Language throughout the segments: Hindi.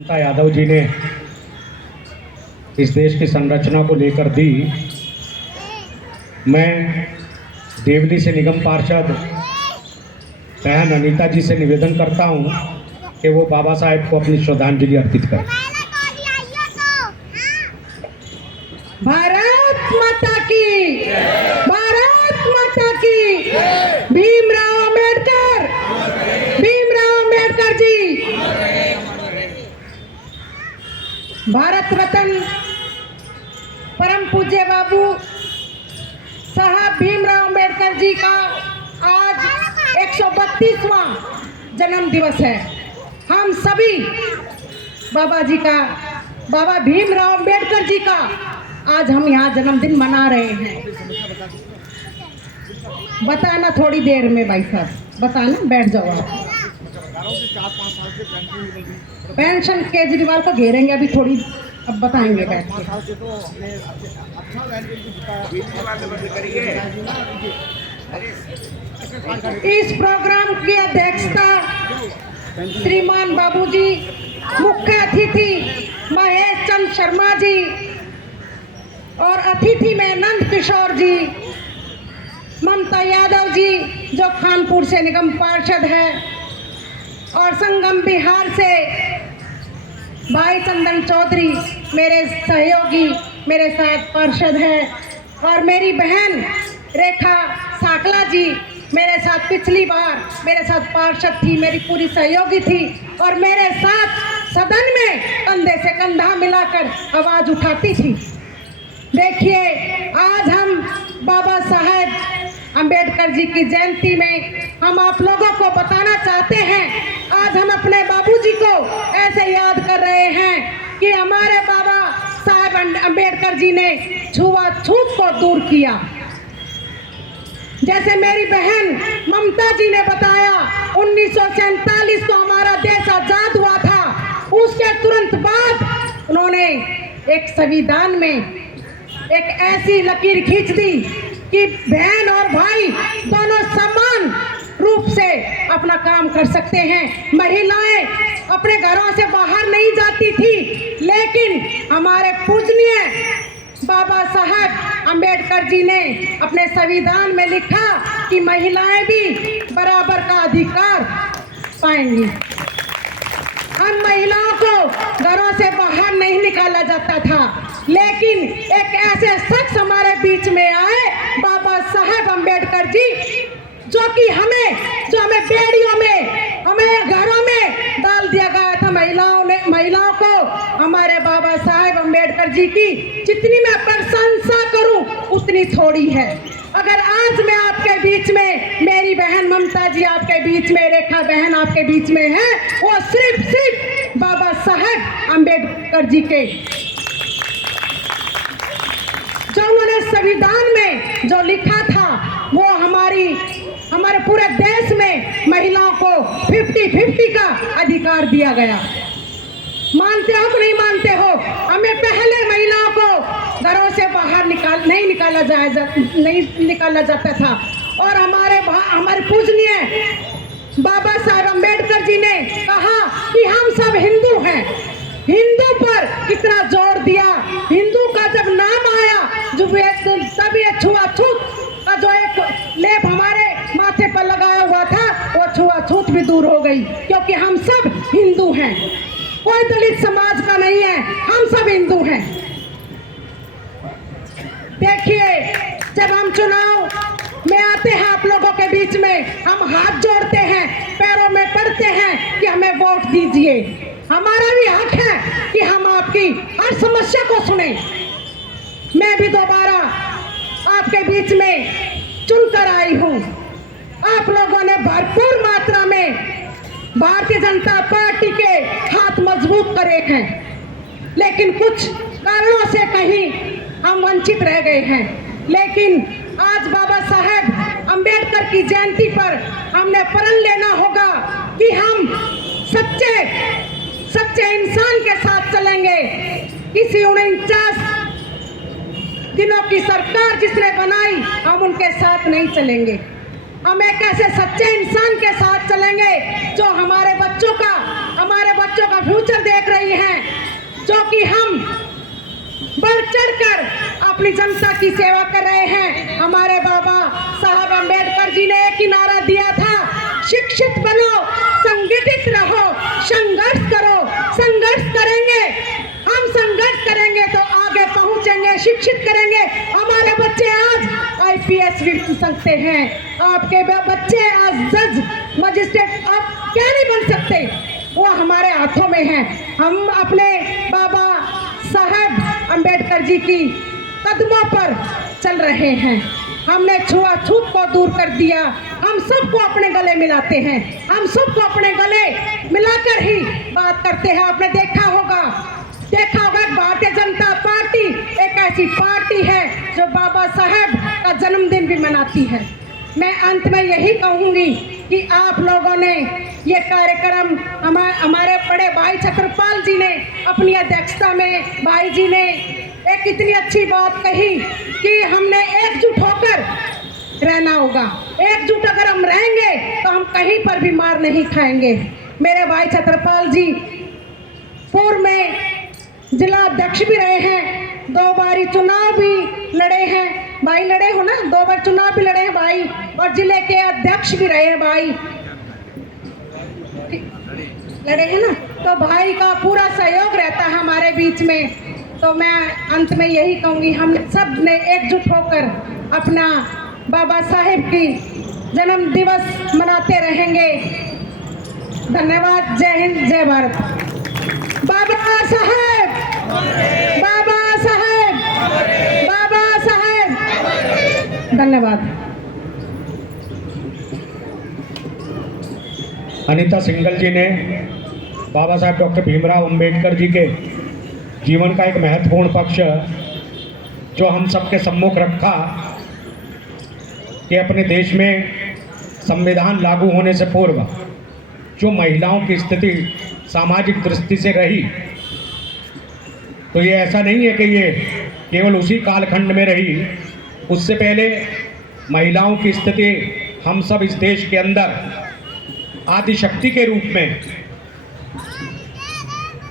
ममता यादव जी ने इस देश की संरचना को लेकर दी। मैं देवली से निगम पार्षद बहन अनीता जी से निवेदन करता हूं कि वो बाबा साहेब को अपनी श्रद्धांजलि अर्पित करें। भारत माता की, भारत माता की। भीमराव अंबेडकर, भीमराव अंबेडकर जी। भारत रत्न परम पूज्य बाबू साहब भीमराव अंबेडकर जी का आज 132वां जन्म दिवस है। हम सभी बाबा जी का, बाबा भीमराव अंबेडकर जी का आज हम यहाँ जन्मदिन मना रहे हैं। बताना थोड़ी देर में भाई साहब, बताना, बैठ जाओ आप। पेंशन केजरीवाल को घेरेंगे अभी थोड़ी, अब बताएंगे बैठ के। इस प्रोग्राम की अध्यक्षता श्रीमान बाबूजी, मुख्य अतिथि महेश चंद शर्मा जी और अतिथि में नंद किशोर जी, ममता यादव जी जो कानपुर से निगम पार्षद है, और संगम बिहार से भाई चंदन चौधरी मेरे सहयोगी, मेरे साथ पार्षद है, और मेरी बहन रेखा साकला जी मेरे साथ पिछली बार मेरे साथ पार्षद थी, मेरी पूरी सहयोगी थी और मेरे साथ सदन में कंधे से कंधा मिलाकर आवाज उठाती थी। देखिए, आज हम बाबा साहेब अंबेडकर जी की जयंती में हम आप लोगों को बताना चाहते हैं, आज हम अपने बाबूजी को ऐसे याद कर रहे हैं कि हमारे बाबा साहेब अंबेडकर जी ने छुआछूत को दूर किया। जैसे मेरी बहन ममता जी ने बताया, 1947 को हमारा देश आजाद हुआ था। उसके तुरंत बाद उन्होंने एक संविधान में एक ऐसी लकीर खींच दी कि बहन और भाई दोनों समान रूप से अपना काम कर सकते हैं। महिलाएं अपने घरों से बाहर नहीं जाती थी, लेकिन हमारे पूजनीय बाबा साहब अंबेडकर जी ने अपने संविधान में लिखा कि महिलाएं भी बराबर का अधिकार पाएंगी। हम महिलाओं को घरों से बाहर नहीं निकाला जाता था, लेकिन एक ऐसे शख्स हमारे बीच में आए, बाबा साहेब अंबेडकर जी, जो कि हमें बेड़ियों में, हमें घरों में डाल दिया गया था। महिलाओं को हमारे बाबा साहेब अंबेडकर जी की जितनी मैं प्रशंसा करूं उतनी थोड़ी है। अगर आज मैं आपके बीच में, मेरी बहन ममता जी आपके बीच में, रेखा बहन आपके बीच में है, वो सिर्फ बाबा साहेब अंबेडकर जी के, जो उन्होंने संविधान में जो लिखा था, वो हमारे पूरे देश में महिलाओं को 50-50 का अधिकार दिया गया। मानते हो कि नहीं मानते हो? हमें पहले महिलाओं को घरों से बाहर नहीं निकाला जाता था, और हमारे पूजनीय बाबा साहब अंबेडकर जी ने कहा कि हम सब हिंदू हैं। हिंदू पर कितना जोर दिया। हिंदू का जब नाम आया, तब ये छुआछूत का जो एक लेप हमारे माथे पर लगाया हुआ था, वो छुआछूत भी दूर हो गई, क्योंकि हम सब हिंदू हैं। कोई दलित समाज का नहीं है, हम सब हिंदू हैं। देखिए, जब हम चुनाव में आते हैं आप लोगों के बीच में, हम हाथ जोड़ते हैं, पैरों में पड़ते हैं कि हमें वोट दीजिए। हमारा भी हक है कि हम आपकी हर समस्या को सुने। मैं भी दोबारा आपके बीच में चुनकर आई हूँ। आप लोगों ने भरपूर मात्रा में भारतीय जनता पार्टी के हाथ मजबूत करे हैं, लेकिन कुछ कारणों से कहीं हम वंचित रह गए हैं। लेकिन आज बाबा साहेब अंबेडकर की जयंती पर हमने प्रण लेना होगा कि हम सच्चे इंसान के साथ चलेंगे। किसी 49 दिनों की सरकार जिसने बनाई, हम उनके साथ नहीं चलेंगे। हम एक ऐसे सच्चे इंसान के साथ चलेंगे जो हमारे बच्चों का, हमारे बच्चों का फ्यूचर देख रही हैं, जो कि हम बढ़ चढ़कर अपनी जनता की सेवा कर रहे हैं। हमारे बाबा साहब अम्बेडकर जी ने एक ही नारा दिया था, शिक्षित बनो, संगठित रहो, संघर्ष करो। संघर्ष करेंगे, हम संघर्ष करेंगे तो आगे पहुंचेंगे। शिक्षित करेंगे, हमारे बच्चे आज IPS भी बन सकते हैं। आपके बच्चे आज जज, मजिस्ट्रेट अब क्या नहीं बन सकते, वो हमारे हाथों में है। हम अपने बाबा साहब अम्बेडकर जी की कदमों पर चल रहे हैं। हमने छुआछूत को दूर कर दिया। हम सबको अपने गले मिलाते हैं, हम सबको अपने गले मिलाकर ही बात करते हैं। आपने देखा होगा भारतीय जनता पार्टी एक ऐसी पार्टी है जो बाबा साहब का जन्मदिन भी मनाती है। मैं अंत में यही कहूँगी कि आप लोगों ने ये कार्यक्रम हमारे बड़े भाई छत्रपाल जी ने अपनी अध्यक्षता में, भाई जी ने एक इतनी अच्छी बात कही कि हमने एकजुट होकर रहना होगा। एकजुट अगर हम रहेंगे तो हम कहीं पर भी मार नहीं खाएंगे। मेरे भाई छत्रपाल जी पूर्व में जिला अध्यक्ष भी रहे हैं, 2 बारी चुनाव भी लड़े हैं। भाई लड़े हो ना, 2 बार चुनाव भी लड़े हैं भाई, और जिले के अध्यक्ष भी रहे हैं भाई, लड़े हैं ना। तो भाई का पूरा सहयोग रहता है हमारे बीच में। तो मैं अंत में यही कहूँगी, हम सब ने एकजुट होकर अपना बाबा साहेब की जन्म दिवस मनाते रहेंगे। धन्यवाद। जय हिंद, जय भारत। बाबा साहेब, बाबा साहेब, बाबा साहेब। धन्यवाद। अनीता सिंघल जी ने बाबा साहब डॉक्टर भीमराव अंबेडकर जी के जीवन का एक महत्वपूर्ण पक्ष जो हम सबके सम्मुख रखा कि अपने देश में संविधान लागू होने से पूर्व जो महिलाओं की स्थिति सामाजिक दृष्टि से रही, तो ये ऐसा नहीं है कि ये केवल उसी कालखंड में रही। उससे पहले महिलाओं की स्थिति हम सब इस देश के अंदर आदिशक्ति के रूप में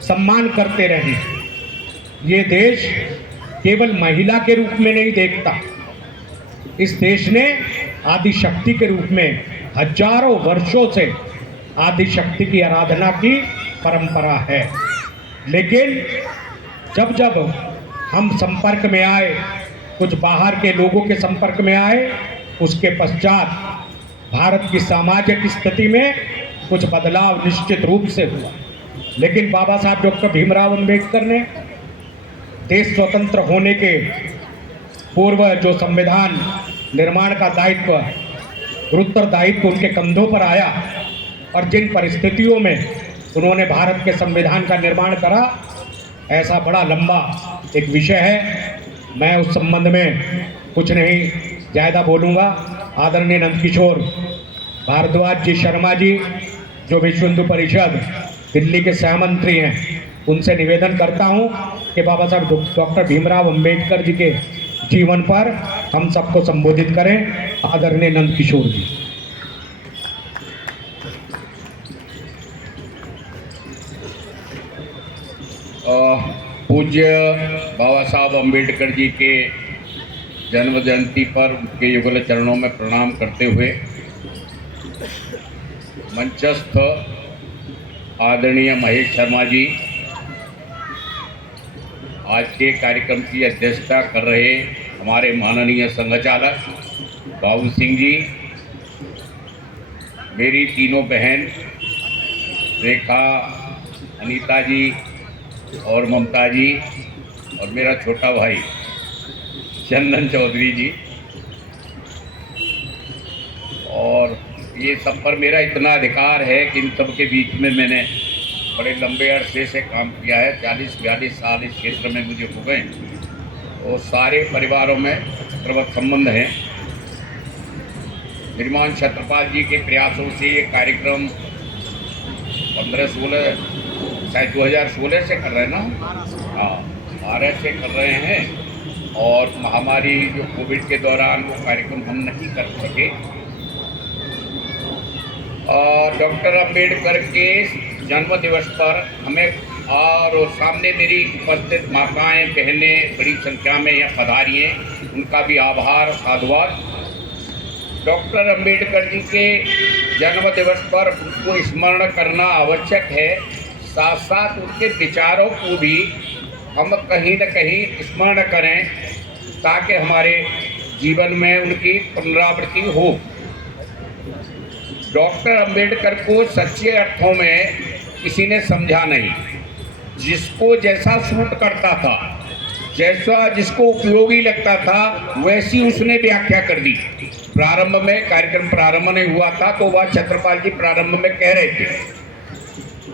सम्मान करते रहे। ये देश केवल महिला के रूप में नहीं देखता, इस देश ने आदिशक्ति के रूप में हजारों वर्षों से आदिशक्ति की आराधना की परंपरा है। लेकिन जब जब हम संपर्क में आए, कुछ बाहर के लोगों के संपर्क में आए, उसके पश्चात भारत की सामाजिक स्थिति में कुछ बदलाव निश्चित रूप से हुआ। लेकिन बाबा साहब डॉक्टर भीमराव अंबेडकर ने देश स्वतंत्र होने के पूर्व जो संविधान निर्माण का दायित्व, उत्तरदायित्व उनके कंधों पर आया और जिन परिस्थितियों में उन्होंने भारत के संविधान का निर्माण करा, ऐसा बड़ा लंबा एक विषय है। मैं उस संबंध में कुछ नहीं ज़्यादा बोलूँगा। आदरणीय नंदकिशोर भारद्वाज जी शर्मा जी जो विश्व हिंदू परिषद दिल्ली के सहमंत्री हैं, उनसे निवेदन करता हूं कि बाबा साहब डॉक्टर भीमराव अंबेडकर जी के जीवन पर हम सबको संबोधित करें। आदरणीय नंदकिशोर जी। पूज्य बाबा साहब अम्बेडकर जी के जन्म जयंती पर उनके युगल चरणों में प्रणाम करते हुए मंचस्थ आदरणीय महेश शर्मा जी, आज के कार्यक्रम की अध्यक्षता कर रहे हमारे माननीय संघचालक बाबू सिंह जी, मेरी तीनों बहन रेखा, अनीता जी और ममता जी, और मेरा छोटा भाई चंदन चौधरी जी, और ये सब पर मेरा इतना अधिकार है कि इन सब के बीच में मैंने बड़े लंबे अरसे से काम किया है। 40-42 साल इस क्षेत्र में मुझे हो गए, और सारे परिवारों में छत्रवत संबंध हैं। श्रीमान छत्रपाल जी के प्रयासों से ये कार्यक्रम 15-16 शायद 2016 से कर रहे हैं ना, हाँ 12 से कर रहे हैं। और महामारी जो कोविड के दौरान वो कार्यक्रम हम नहीं कर सके। डॉक्टर अंबेडकर के जन्म दिवस पर हमें और सामने मेरी उपस्थित माताएं बहनें बड़ी संख्या में यहाँ पधारी हैं, उनका भी आभार साधुवाद। डॉक्टर अंबेडकर जी के जन्म दिवस पर उनको स्मरण करना आवश्यक है, साथ साथ उनके विचारों को भी हम कहीं न कहीं स्मरण करें ताकि हमारे जीवन में उनकी पुनरावृत्ति हो। डॉक्टर अंबेडकर को सच्चे अर्थों में किसी ने समझा नहीं। जिसको जैसा सूट करता था, जैसा जिसको उपयोगी लगता था, वैसी उसने व्याख्या कर दी। प्रारंभ में कार्यक्रम प्रारंभ नहीं हुआ था तो वह छत्रपाल जी प्रारंभ में कह रहे थे,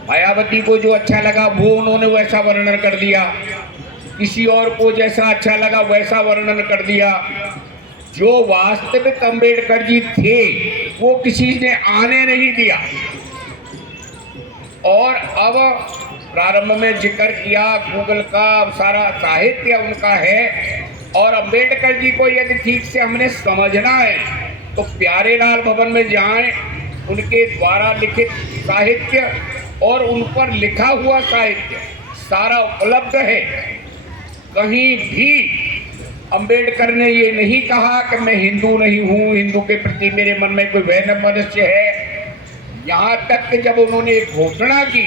मायावती को जो अच्छा लगा वो उन्होंने वैसा वर्णन कर दिया, किसी और को जैसा अच्छा लगा वैसा वर्णन कर दिया। जो वास्तविक अंबेडकर जी थे वो किसी ने आने नहीं दिया। और अब प्रारंभ में जिक्र किया गूगल का, सारा साहित्य उनका है। और अंबेडकर जी को यदि ठीक से हमने समझना है तो प्यारेलाल भवन में जाएं, उनके द्वारा लिखित साहित्य और उन पर लिखा हुआ साहित्य सारा उपलब्ध है। कहीं भी अंबेडकर ने ये नहीं कहा कि मैं हिंदू नहीं हूँ, हिंदू के प्रति मेरे मन में कोई वैमनस्य है। यहाँ तक कि जब उन्होंने एक घोषणा की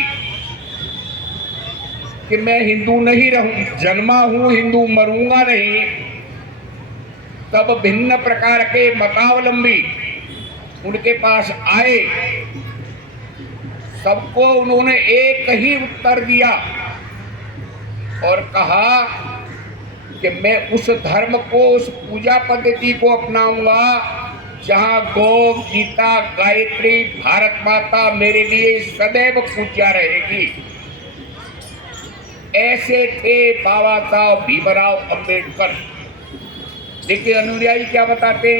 कि मैं हिंदू नहीं रहूं, जन्मा हूँ हिंदू, मरूंगा नहीं, तब भिन्न प्रकार के मतावलंबी उनके पास आए। सबको उन्होंने एक ही उत्तर दिया और कहा कि मैं उस धर्म को, उस पूजा पद्धति को अपनाऊंगा जहां गौ, गीता, गायत्री, भारत माता मेरे लिए सदैव पूज्या रहेगी। ऐसे थे बाबा साहब भीमराव अंबेडकर। देखिए अनुयायी क्या बताते,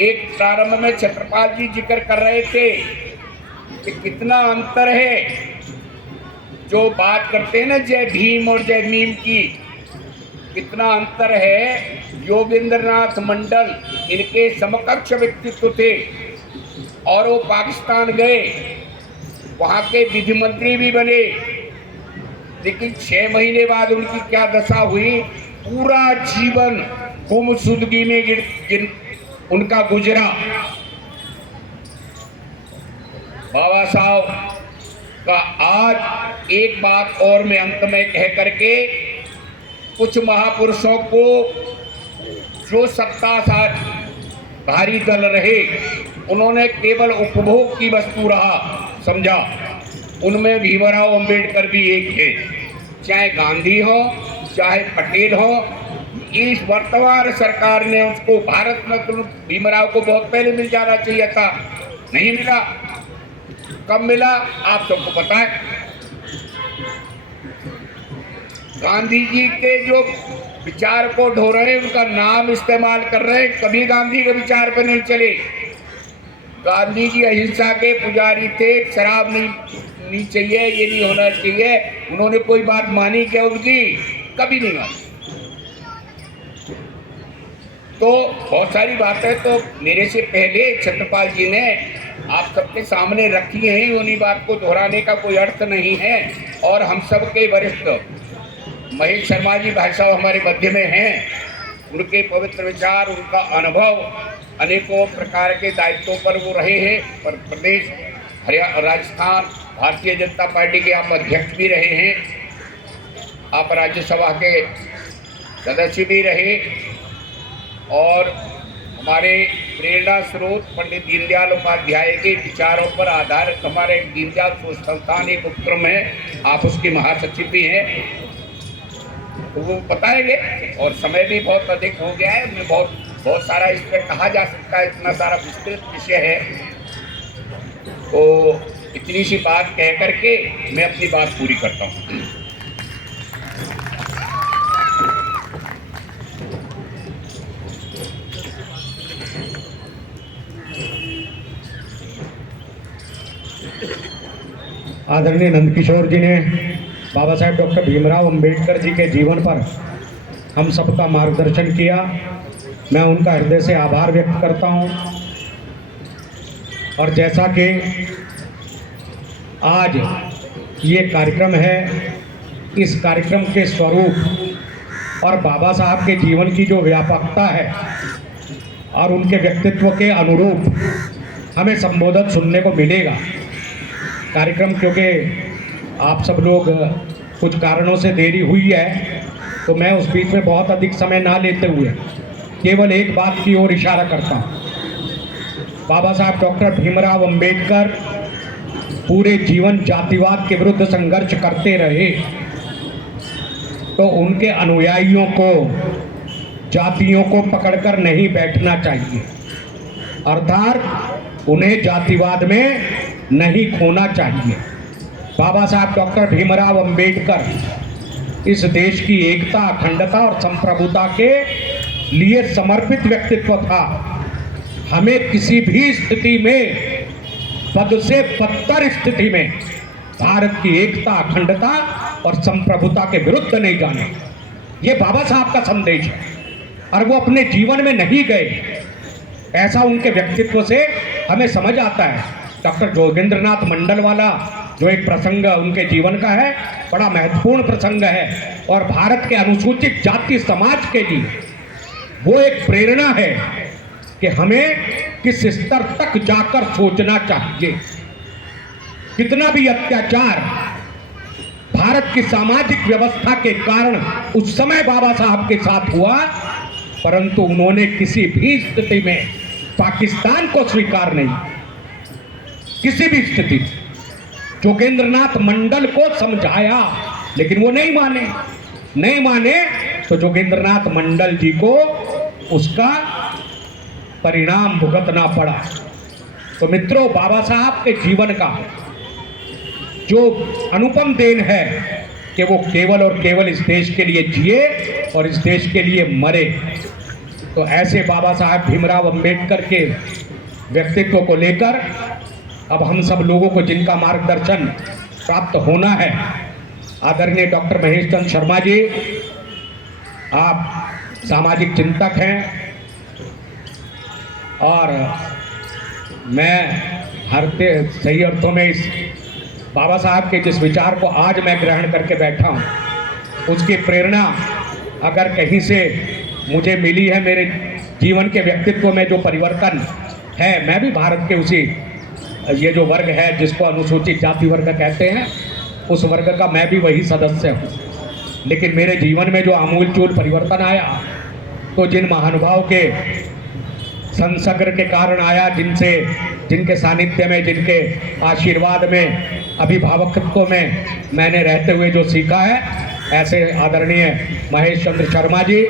एक प्रारंभ में छत्रपाल जी जिक्र कर रहे थे कि कितना अंतर है। जो बात करते हैं ना जय भीम और जय मीम की, कितना अंतर है। योगेंद्रनाथ मंडल इनके समकक्ष व्यक्तित्व थे और वो पाकिस्तान गए, वहाँ के विधि मंत्री भी बने, लेकिन 6 महीने बाद उनकी क्या दशा हुई। पूरा जीवन गुमशुदगी में उनका गुजरा। बाबा साहब का आज एक बात और मैं अंत में कह करके, कुछ महापुरुषों को जो सत्ता साथ भारी दल रहे, उन्होंने केवल उपभोग की वस्तु रहा समझा। उनमें भीमराव अंबेडकर भी एक है। चाहे गांधी हो चाहे पटेल हो, इस वर्तमान सरकार ने उसको भारत रत्न भीमराव को बहुत पहले मिल जाना चाहिए था, नहीं मिला। कब मिला आप सबको पता है। गांधी जी के जो विचार को ढो रहे हैं, उनका नाम इस्तेमाल कर रहे हैं, कभी गांधी के विचार पर नहीं चले। गांधी जी अहिंसा के पुजारी थे, शराब नहीं चाहिए, ये नहीं होना चाहिए। उन्होंने कोई बात मानी क्या उनकी? कभी नहीं मानी। तो बहुत सारी बातें तो मेरे से पहले छत्रपाल जी ने आप सबके सामने रखी हैं, उन्हीं बात को दोहराने का कोई अर्थ नहीं है। और हम सब के वरिष्ठ महेश शर्मा जी भाई साहब हमारे मध्य में हैं, उनके पवित्र विचार, उनका अनुभव, अनेकों प्रकार के दायित्वों पर वो रहे हैं। पर प्रदेश हरियाणा, राजस्थान भारतीय जनता पार्टी के आप अध्यक्ष भी रहे हैं, आप राज्यसभा के सदस्य भी रहे, और हमारे प्रेरणा स्रोत पंडित दीनदयाल उपाध्याय के विचारों पर आधारित हमारे दीनदयाल सोच संस्थान एक उपक्रम है, आप उसके महासचिव भी हैं, तो वो बताएंगे। और समय भी बहुत अधिक हो गया है, मैं बहुत सारा इस पर कहा जा सकता है, इतना सारा विस्तृत विषय है। तो इतनी सी बात कह करके मैं अपनी बात पूरी करता हूँ। आदरणीय नंदकिशोर जी ने बाबा साहेब डॉक्टर भीमराव अंबेडकर जी के जीवन पर हम सबका मार्गदर्शन किया। मैं उनका हृदय से आभार व्यक्त करता हूं। और जैसा कि आज ये कार्यक्रम है, इस कार्यक्रम के स्वरूप और बाबा साहब के जीवन की जो व्यापकता है और उनके व्यक्तित्व के अनुरूप हमें संबोधन सुनने को मिलेगा। कार्यक्रम क्योंकि आप सब लोग कुछ कारणों से देरी हुई है, तो मैं उस बीच में बहुत अधिक समय ना लेते हुए केवल एक बात की ओर इशारा करता हूँ। बाबा साहब डॉक्टर भीमराव अंबेडकर पूरे जीवन जातिवाद के विरुद्ध संघर्ष करते रहे, तो उनके अनुयायियों को जातियों को पकड़कर नहीं बैठना चाहिए, अर्थात उन्हें जातिवाद में नहीं खोना चाहिए। बाबा साहब डॉक्टर भीमराव अंबेडकर इस देश की एकता, अखंडता और संप्रभुता के लिए समर्पित व्यक्तित्व था। हमें किसी भी स्थिति में, पद से बदतर स्थिति में भारत की एकता, अखंडता और संप्रभुता के विरुद्ध नहीं जाने, ये बाबा साहब का संदेश है। और वो अपने जीवन में नहीं गए, ऐसा उनके व्यक्तित्व से हमें समझ आता है। डॉक्टर जोगेंद्रनाथ मंडल वाला जो एक प्रसंग उनके जीवन का है, बड़ा महत्वपूर्ण प्रसंग है और भारत के अनुसूचित जाति समाज के लिए वो एक प्रेरणा है कि हमें किस स्तर तक जाकर सोचना चाहिए। कितना भी अत्याचार भारत की सामाजिक व्यवस्था के कारण उस समय बाबा साहब के साथ हुआ, परंतु उन्होंने किसी भी स्थिति में पाकिस्तान को स्वीकार नहीं, किसी भी स्थिति। जोगेंद्रनाथ मंडल को समझाया, लेकिन वो नहीं माने तो जोगेंद्रनाथ मंडल जी को उसका परिणाम भुगतना पड़ा। तो मित्रों, बाबा साहब के जीवन का जो अनुपम देन है कि वो केवल और केवल इस देश के लिए जिए और इस देश के लिए मरे। तो ऐसे बाबा साहब भीमराव अंबेडकर के व्यक्तित्व को लेकर अब हम सब लोगों को जिनका मार्गदर्शन प्राप्त होना है, आदरणीय डॉक्टर महेश चंद्र शर्मा जी, आप सामाजिक चिंतक हैं और मैं भारतीय सही अर्थों में इस बाबा साहब के जिस विचार को आज मैं ग्रहण करके बैठा हूँ, उसकी प्रेरणा अगर कहीं से मुझे मिली है, मेरे जीवन के व्यक्तित्व में जो परिवर्तन है, मैं भी भारत के उसी ये जो वर्ग है जिसको अनुसूचित जाति वर्ग कहते हैं, उस वर्ग का मैं भी वही सदस्य हूँ। लेकिन मेरे जीवन में जो आमूलचूल परिवर्तन आया, तो जिन महानुभाव के संसर्ग के कारण आया, जिनके सानिध्य में, जिनके आशीर्वाद में, अभिभावकत्व में मैंने रहते हुए जो सीखा है, ऐसे आदरणीय महेश चंद्र शर्मा जी,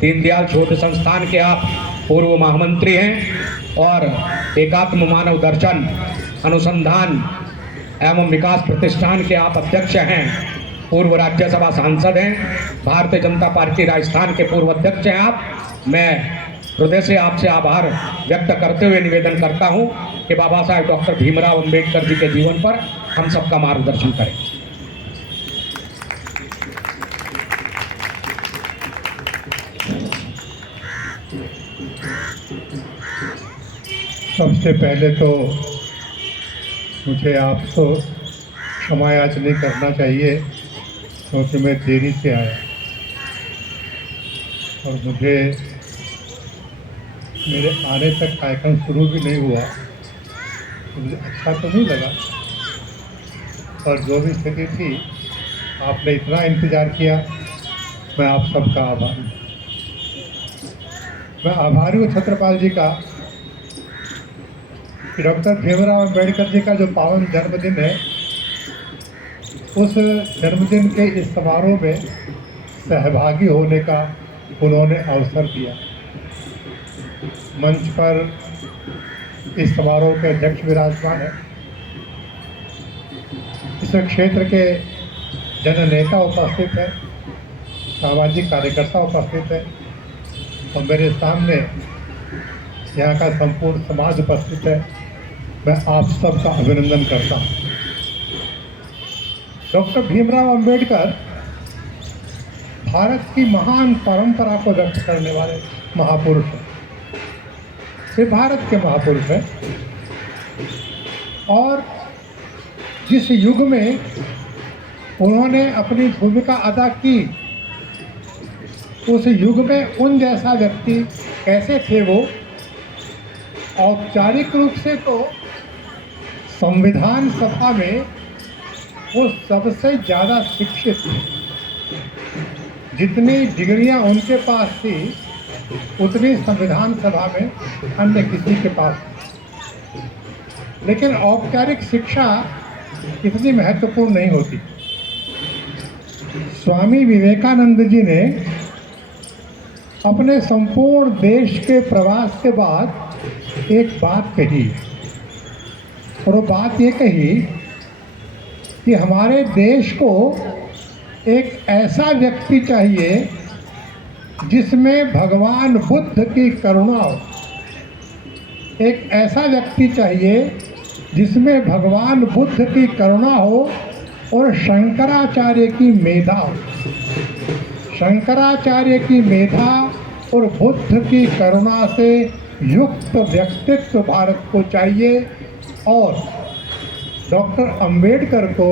दीनदयाल शोध संस्थान के आप पूर्व महामंत्री हैं और एकात्म मानव दर्शन अनुसंधान एवं विकास प्रतिष्ठान के आप अध्यक्ष हैं, पूर्व राज्यसभा सांसद हैं, भारतीय जनता पार्टी राजस्थान के पूर्व अध्यक्ष हैं आप। मैं हृदय से आपसे आभार व्यक्त करते हुए निवेदन करता हूं कि बाबा साहब डॉक्टर भीमराव अंबेडकर जी के जीवन पर हम सबका मार्गदर्शन करें। सबसे पहले तो मुझे आपको क्षमा याचना करना चाहिए, क्योंकि मैं देरी से आया और मुझे मेरे आने तक कार्यक्रम शुरू भी नहीं हुआ, तो मुझे अच्छा तो नहीं लगा। और जो भी स्थिति थी, आपने इतना इंतज़ार किया, मैं आप सबका आभारी हूँ। मैं आभारी हूँ छत्रपाल जी का कि डॉक्टर भीमराव अंबेडकर जी का जो पावन जन्मदिन है, उस जन्मदिन के इस समारोह में सहभागी होने का उन्होंने अवसर दिया। मंच पर इस समारोह के अध्यक्ष विराजमान है, इस क्षेत्र के जननेता उपस्थित है, सामाजिक कार्यकर्ता उपस्थित है और मेरे सामने यहाँ का संपूर्ण समाज उपस्थित है। मैं आप सबका अभिनंदन करता हूँ। डॉक्टर भीमराव अंबेडकर भारत की महान परंपरा को व्यक्त करने वाले महापुरुष हैं। वे भारत के महापुरुष हैं। और जिस युग में उन्होंने अपनी भूमिका अदा की, उस युग में उन जैसा व्यक्ति कैसे थे वो? औपचारिक रूप से तो संविधान सभा में वो सबसे ज़्यादा शिक्षित थे। जितनी डिग्रियां उनके पास थी उतनी संविधान सभा में अन्य किसी के पास नहीं। लेकिन औपचारिक शिक्षा इतनी महत्वपूर्ण नहीं होती। स्वामी विवेकानंद जी ने अपने संपूर्ण देश के प्रवास के बाद एक बात कही, और वो बात ये कही कि हमारे देश को एक ऐसा व्यक्ति चाहिए जिसमें भगवान बुद्ध की करुणा हो। एक ऐसा व्यक्ति चाहिए जिसमें भगवान बुद्ध की करुणा हो और शंकराचार्य की मेधा हो। शंकराचार्य की मेधा और बुद्ध की करुणा से युक्त व्यक्तित्व भारत को चाहिए। और डॉक्टर अंबेडकर को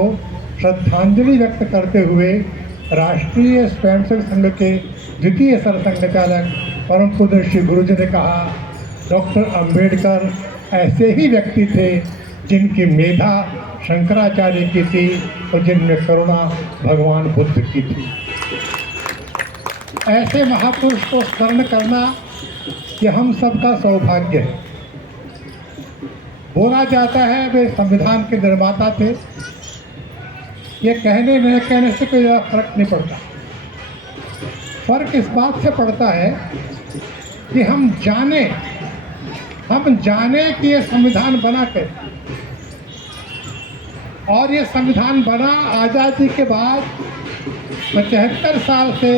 श्रद्धांजलि व्यक्त करते हुए राष्ट्रीय स्वयंसेवक संघ के द्वितीय सरसंघचालक परम पूज्य श्री गुरु जी ने कहा, डॉक्टर अंबेडकर ऐसे ही व्यक्ति थे जिनकी मेधा शंकराचार्य की थी और जिनमें करुणा भगवान बुद्ध की थी। ऐसे महापुरुष को स्मरण करना ये हम सबका सौभाग्य है। बोला जाता है वे संविधान के निर्माता थे। ये कहने न कहने से कोई फर्क नहीं पड़ता। फर्क इस बात से पड़ता है कि हम जाने कि ये संविधान बना कैसे, और ये संविधान बना आज़ादी के बाद 75 साल से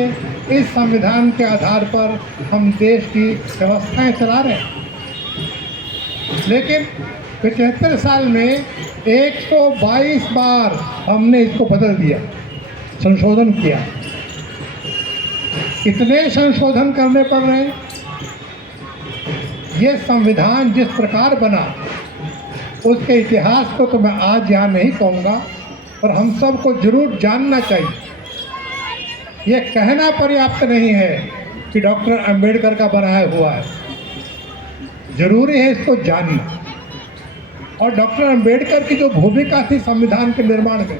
इस संविधान के आधार पर हम देश की व्यवस्थाएं चला रहे हैं। लेकिन 75 साल में 122 बार हमने इसको बदल दिया, संशोधन किया। कितने संशोधन करने पड़ रहे हैं? ये संविधान जिस प्रकार बना उसके इतिहास को तो मैं आज यहाँ नहीं कहूँगा, पर हम सबको जरूर जानना चाहिए। ये कहना पर्याप्त नहीं है कि डॉक्टर अंबेडकर का बनाया हुआ है, जरूरी है इसको जानना। और डॉक्टर अंबेडकर की जो भूमिका थी संविधान के निर्माण में,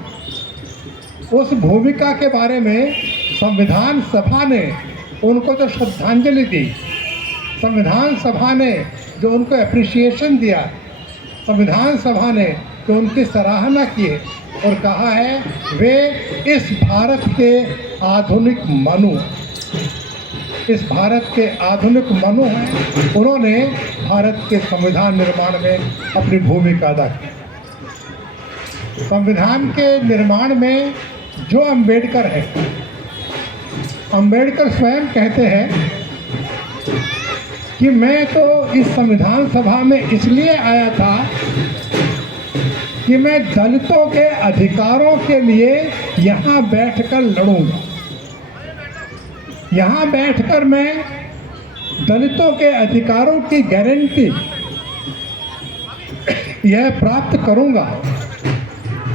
उस भूमिका के बारे में संविधान सभा ने उनको जो श्रद्धांजलि दी, संविधान सभा ने जो उनको एप्रिसिएशन दिया, संविधान सभा ने जो उनकी सराहना की और कहा है वे इस भारत के आधुनिक मनु, इस भारत के आधुनिक मनु हैं। उन्होंने भारत के संविधान निर्माण में अपनी भूमिका अदा की। संविधान के निर्माण में जो अंबेडकर है, अंबेडकर स्वयं कहते हैं कि मैं तो इस संविधान सभा में इसलिए आया था कि मैं दलितों के अधिकारों के लिए यहाँ बैठकर लड़ूंगा। यहाँ बैठकर मैं दलितों के अधिकारों की गारंटी यह प्राप्त करूंगा।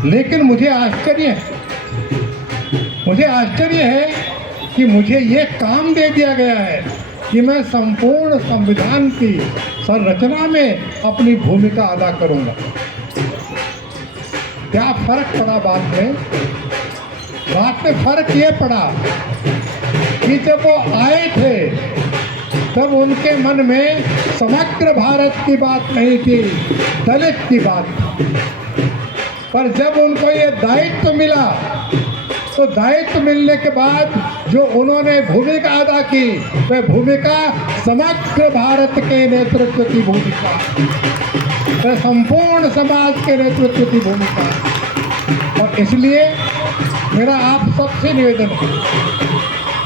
लेकिन मुझे आश्चर्य है कि मुझे ये काम दे दिया गया है कि मैं संपूर्ण संविधान की संरचना में अपनी भूमिका अदा करूंगा। क्या फर्क पड़ा बात में फर्क ये पड़ा कि जब वो आए थे तब उनके मन में समग्र भारत की बात नहीं थी, दलित की बात थी। पर जब उनको ये दायित्व मिला तो दायित्व मिलने के बाद जो उन्होंने भूमिका अदा की, वह भूमिका समग्र भारत के नेतृत्व की भूमिका, वह संपूर्ण समाज के नेतृत्व की भूमिका। और इसलिए मेरा आप सबसे निवेदन है,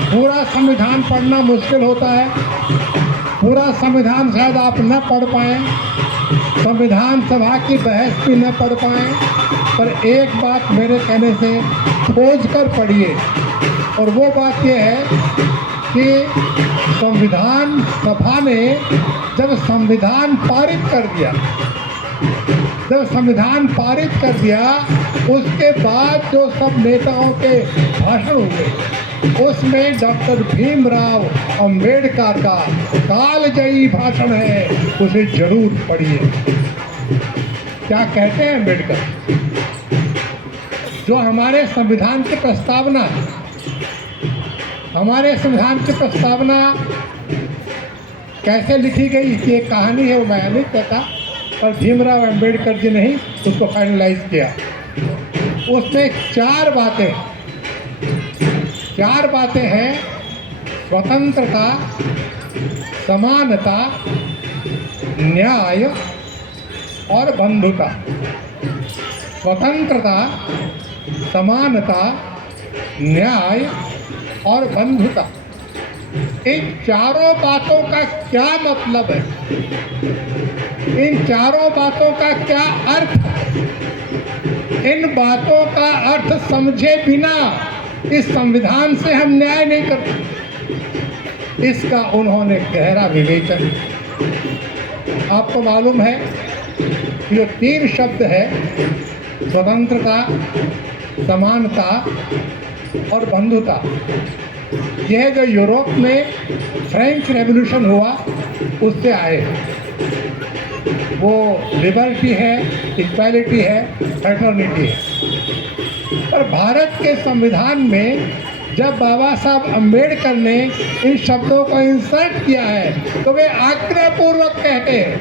पूरा संविधान पढ़ना मुश्किल होता है, पूरा संविधान शायद आप न पढ़ पाएँ, संविधान सभा की बहस भी न पढ़ पाएँ, पर एक बात मेरे कहने से खोज कर पढ़िए। और वो बात यह है कि संविधान सभा ने जब संविधान पारित कर दिया जब संविधान पारित कर दिया, उसके बाद जो सब नेताओं के भाषण हुए, उसमें डॉक्टर भीमराव अंबेडकर का कालजयी भाषण है, उसे जरूर पढ़िए। क्या कहते हैं अंबेडकर? जो हमारे संविधान की प्रस्तावना है, हमारे संविधान की प्रस्तावना कैसे लिखी गई कि एक कहानी है, वो मैं नहीं कहता, पर भीमराव अंबेडकर जी ने ही उसको फाइनलाइज किया। उसमें चार बातें हैं: स्वतंत्रता, समानता, न्याय और बंधुता। स्वतंत्रता, समानता, न्याय और बंधुता, इन चारों बातों का क्या मतलब है? इन चारों बातों का क्या अर्थ है? इन बातों का अर्थ समझे बिना इस संविधान से हम न्याय नहीं करते। इसका उन्होंने गहरा विवेचन। आपको मालूम है, ये तीन शब्द है, स्वतंत्रता, समानता और बंधुता। यह जो यूरोप में फ्रेंच रेवोल्यूशन हुआ, उससे आए। वो लिबर्टी है, इक्वालिटी है, फ्रेटर्निटी है। पर भारत के संविधान में जब बाबा साहब अंबेडकर ने इन शब्दों को इंसर्ट किया है, तो वे आग्रहपूर्वक कहते हैं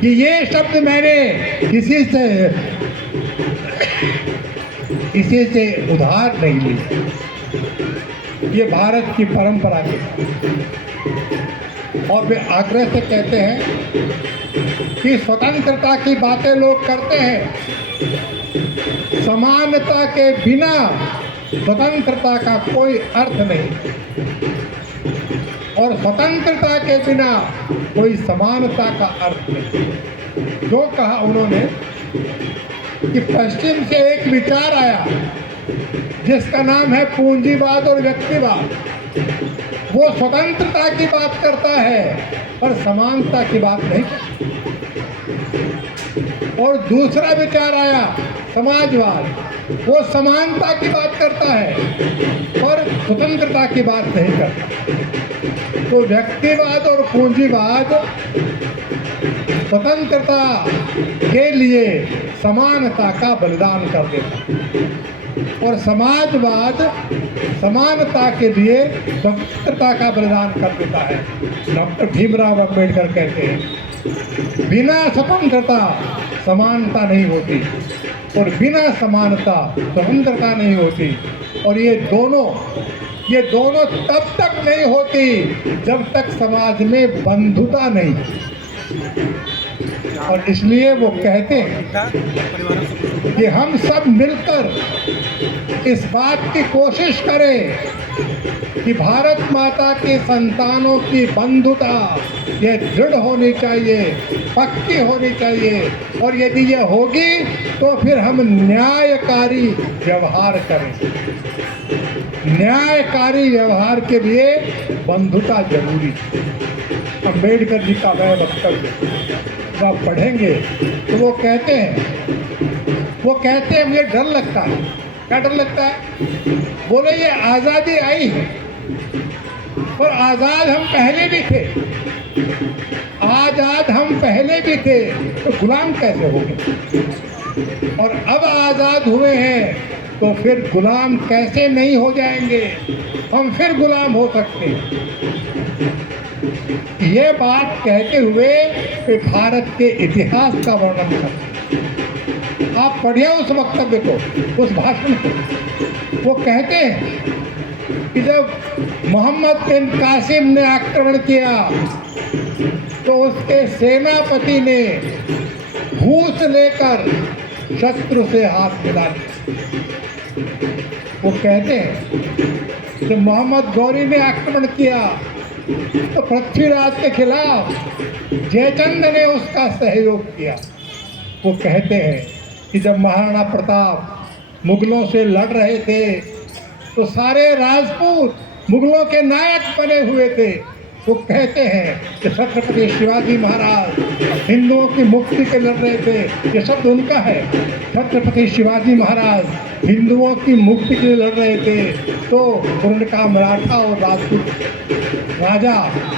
कि ये शब्द मैंने किसी से उधार नहीं ली, ये भारत की परंपरा की। और वे आग्रह से कहते हैं कि स्वतंत्रता की बातें लोग करते हैं, समानता के बिना स्वतंत्रता का कोई अर्थ नहीं, और स्वतंत्रता के बिना कोई समानता का अर्थ नहीं। जो कहा उन्होंने कि पश्चिम से एक विचार आया जिसका नाम है पूंजीवाद और व्यक्तिवाद। वो स्वतंत्रता की बात करता है पर समानता की बात नहीं करता। और दूसरा विचार आया समाजवाद, वो समानता की बात करता है और स्वतंत्रता की बात नहीं करता। तो व्यक्तिवाद और पूंजीवाद स्वतंत्रता के लिए समानता का बलिदान कर देता, और समाजवाद समानता के लिए स्वतंत्रता का बलिदान कर देता है। डॉक्टर भीमराव अंबेडकर कहते हैं, बिना स्वतंत्रता समानता नहीं होती, और बिना समानता स्वतंत्रता नहीं होती। और ये दोनों तब तक नहीं होती जब तक समाज में बंधुता नहीं। और इसलिए वो कहते हैं कि हम सब मिलकर इस बात की कोशिश करें कि भारत माता के संतानों की बंधुता ये दृढ़ होनी चाहिए, पक्की होनी चाहिए। और यदि ये होगी तो फिर हम न्यायकारी व्यवहार करें। न्यायकारी व्यवहार के लिए बंधुता जरूरी है। अंबेडकर जी का वह वक्तव्य जब आप पढ़ेंगे तो वो कहते हैं मुझे डर लगता है। क्या डर लगता है? बोले ये आज़ादी आई है, पर आज़ाद हम पहले भी थे। आज़ाद हम पहले भी थे तो गुलाम कैसे हो गए? और अब आज़ाद हुए हैं तो फिर गुलाम कैसे नहीं हो जाएंगे? हम फिर गुलाम हो सकते हैं। ये बात कहते हुए कि भारत के इतिहास का वर्णन करते, आप पढ़िए उस वक्तव्य को, उस भाषण को। वो कहते हैं कि जब मोहम्मद बिन कासिम ने आक्रमण किया तो उसके सेनापति ने घूस लेकर शत्रु से हाथ मिला लिया। वो कहते हैं जब मोहम्मद गौरी ने आक्रमण किया तो पृथ्वीराज के खिलाफ जयचंद ने उसका सहयोग किया। वो कहते हैं कि जब महाराणा प्रताप मुगलों से लड़ रहे थे तो सारे राजपूत मुगलों के नायक बने हुए थे, वो कहते हैं कि छत्रपति शिवाजी महाराज हिंदुओं की मुक्ति के लड़ रहे थे। ये शब्द उनका है। छत्रपति शिवाजी महाराज हिंदुओं की मुक्ति के लिए लड़ रहे थे, तो उन्होंने कहा मराठा और राजपूत राजा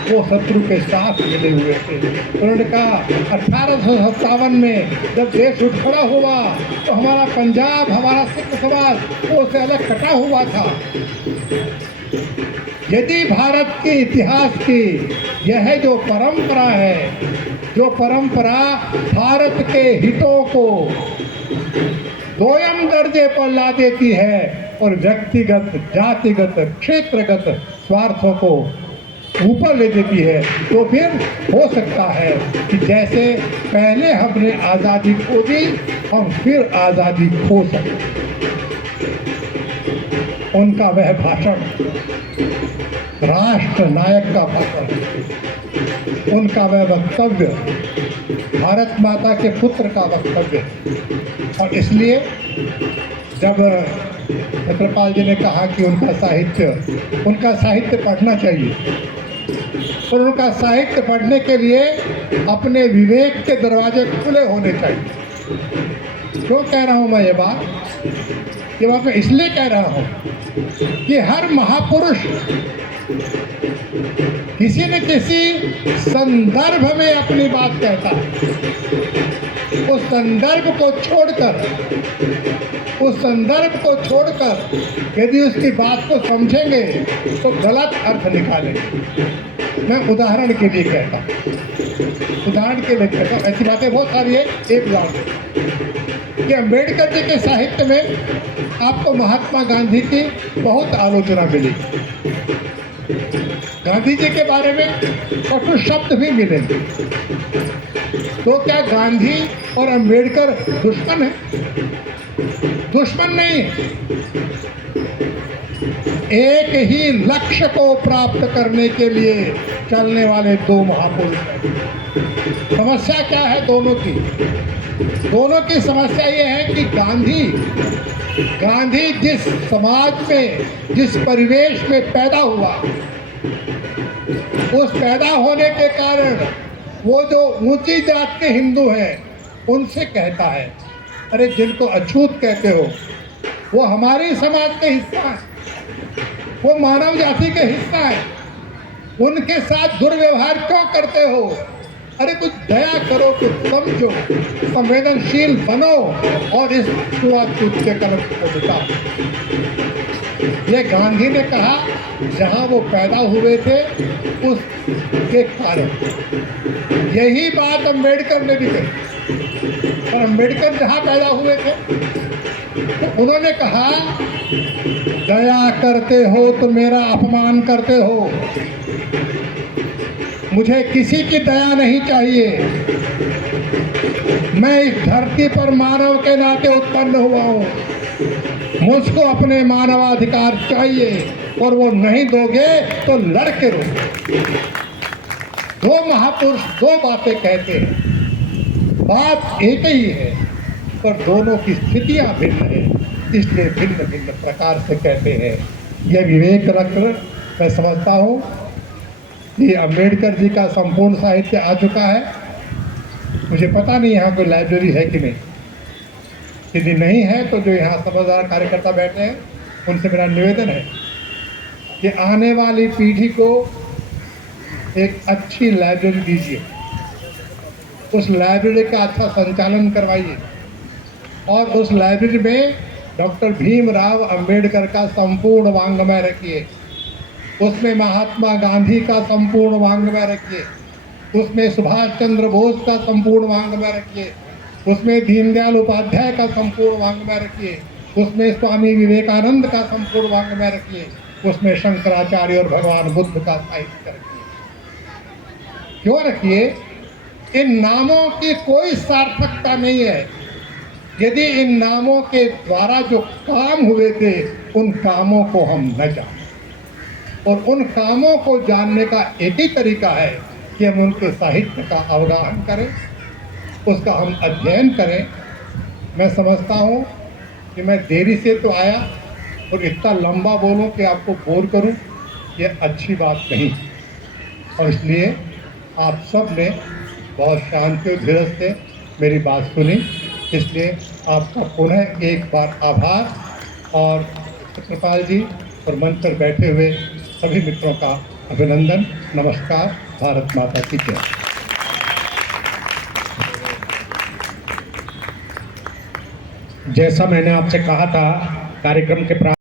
वो शत्रु के साथ मिले हुए थे। उन्होंने कहा 1857 में जब देश उठ खड़ा हुआ तो हमारा पंजाब, हमारा सिख समाज वो से अलग कटा हुआ था। यदि भारत के इतिहास की यह जो परंपरा है, जो परंपरा भारत के हितों को दोयम दर्जे पर ला देती है और व्यक्तिगत, जातिगत, क्षेत्रगत स्वार्थों को ऊपर ले देती है, तो फिर हो सकता है कि जैसे पहले हमने आज़ादी खो दी, हम फिर आज़ादी खो सकते। उनका वह भाषण राष्ट्र नायक का भाषण, उनका वह वक्तव्य भारत माता के पुत्र का वक्तव्य। और इसलिए जब छत्रपाल जी ने कहा कि उनका साहित्य पढ़ना चाहिए, और उनका साहित्य पढ़ने के लिए अपने विवेक के दरवाजे खुले होने चाहिए। क्यों कह रहा हूँ मैं ये बात मैं इसलिए कह रहा हूँ कि हर महापुरुष किसी न किसी संदर्भ में अपनी बात कहता है। उस संदर्भ को छोड़कर यदि उसकी बात को समझेंगे तो गलत अर्थ निकालेंगे। मैं उदाहरण के लिए कहता हूँ, ऐसी बातें बहुत सारी है। एक उदाहरण कि अम्बेडकर जी के साहित्य में आपको महात्मा गांधी की बहुत आलोचना मिलेगी। गांधी जी के बारे में कटु शब्द भी मिलेंगे। तो क्या गांधी और अम्बेडकर दुश्मन है? दुश्मन नहीं, एक ही लक्ष्य को प्राप्त करने के लिए चलने वाले दो महापुरुष हैं। समस्या क्या है दोनों की समस्या ये है कि गांधी जिस समाज में, जिस परिवेश में पैदा हुआ, उस पैदा होने के कारण वो जो ऊंची जात के हिंदू हैं उनसे कहता है, अरे जिनको अछूत कहते हो वो हमारे समाज के हिस्सा है, वो मानव जाति के हिस्सा है, उनके साथ दुर्व्यवहार क्यों करते हो? अरे कुछ दया करो, कुछ समझो, संवेदनशील बनो और इस छुआछूत के कलम को मिटाओ। ये गांधी ने कहा जहाँ वो पैदा हुए थे उसके कारण। यही बात अम्बेडकर ने भी कही। और अम्बेडकर जहाँ पैदा हुए थे तो उन्होंने कहा दया करते हो तो मेरा अपमान करते हो, मुझे किसी की दया नहीं चाहिए। मैं इस धरती पर मानव के नाते उत्पन्न हुआ हूँ, मुझको अपने मानवाधिकार चाहिए और वो नहीं दोगे तो लड़ के रहो। दो महापुरुष दो बातें कहते हैं, बात एक ही है पर दोनों की स्थितियां भिन्न है, इसलिए भिन्न भिन्न प्रकार से कहते हैं। यह विवेक रखकर मैं समझता हूँ कि अम्बेडकर जी का संपूर्ण साहित्य आ चुका है। मुझे पता नहीं यहाँ कोई लाइब्रेरी है कि नहीं, यदि नहीं है तो जो यहाँ समझदार कार्यकर्ता बैठे हैं उनसे मेरा निवेदन है कि आने वाली पीढ़ी को एक अच्छी लाइब्रेरी दीजिए, उस लाइब्रेरी का अच्छा संचालन करवाइए और उस लाइब्रेरी में डॉक्टर भीमराव अंबेडकर का संपूर्ण वाङ्मय रखिए, उसमें महात्मा गांधी का संपूर्ण वाङ्मय रखिए, उसमें सुभाष चंद्र बोस का संपूर्ण वाङ्मय रखिए, उसमें दीनदयाल उपाध्याय का संपूर्ण वाङ्मय रखिए, उसमें स्वामी विवेकानंद का संपूर्ण वाङ्मय रखिए, उसमें शंकराचार्य और भगवान बुद्ध का साहित्य रखिए। क्यों रखिए? इन नामों की कोई सार्थकता नहीं है यदि इन नामों के द्वारा जो काम हुए थे उन कामों को हम न जानें। और उन कामों को जानने का एक ही तरीका है कि हम उनके साहित्य का अवगाहन करें, उसका हम अध्ययन करें। मैं समझता हूँ कि मैं देरी से तो आया और इतना लंबा बोलूँ कि आपको बोर करूँ, ये अच्छी बात नहीं। और इसलिए आप सब ने बहुत शांति और धीरज से मेरी बात सुनी, इसलिए आपका पुनः एक बार आभार और छत्रपाल जी और मंच पर बैठे हुए सभी मित्रों का अभिनंदन। नमस्कार। भारत माता की जय। जैसा मैंने आपसे कहा था कार्यक्रम के